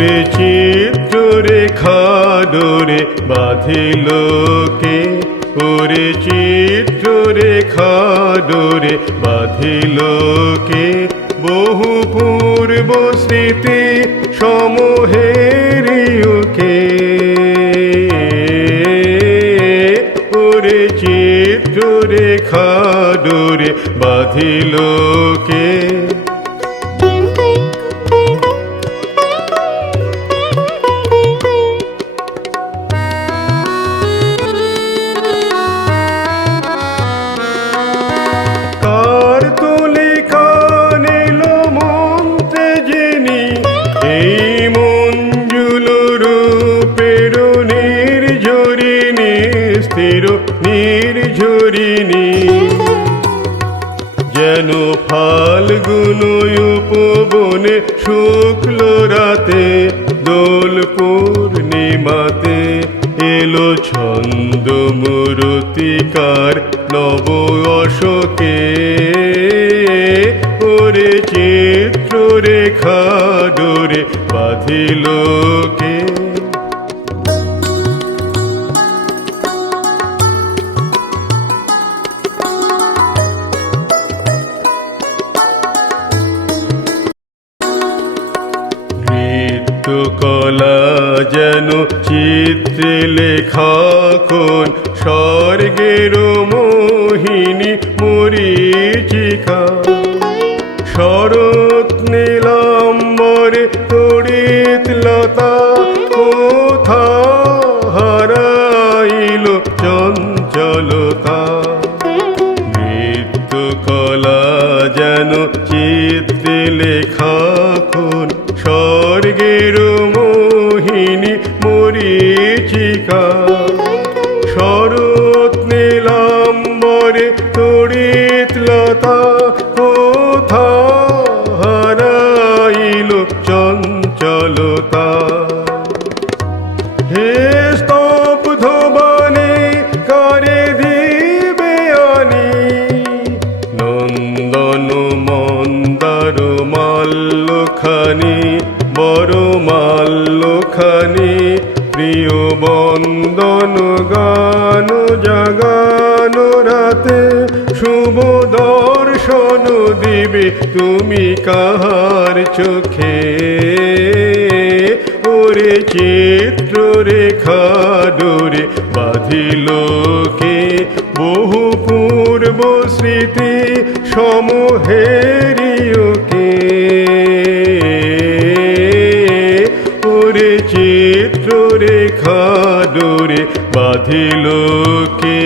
ওরে চিত্ররেখা ডোরে বাঁধিল কে, ওরে চিত্ররেখা ডোরে বাঁধিল কে, বহু পূর্ব স্মৃতি সমহেরিওকে। ওরে চিত্ররেখা ডোরে বাঁধিল কে। নির্ঝরিণী যেন ফাল্গুন উপবনে শুক্ল রাতে, দোল পূর্ণিমাতে এলো ছন্দ মূরতিকার নব অশোকে। ওরে চিত্ররেখা ডোরে বাঁধিল কে। কলা যেন চিত্রে লেখা কোন, স্বর্গের মোহিনী মরীচিকা। শরৎ নীলাম্বরে তড়িৎ লতা, কোথা হারাইল চঞ্চলতা। নৃত্যকলা যেন চিত্রে লেখা কোন, স্বর্গের মোহিনী মরীচিকা। শরৎ নীলাম্বরে তড়িৎ লতা, কোথা হারাইল চঞ্চলতা। হে স্তব্ধ বনে কারে দিবে আনি, নন্দন মন্দার মাল্যখানি, বড় মাল্যখানি। প্রিয় বন্দন গান জাগানো রাতে, শুভ দর্শন দিবে তুমি কাহার চোখে। ওরে চিত্ররেখা ডোরে বাঁধিল কে, বহু পূর্ব স্মৃতি সমহেরিওকে। ওরে চিত্ররেখা ডোরে বাঁধিল কে।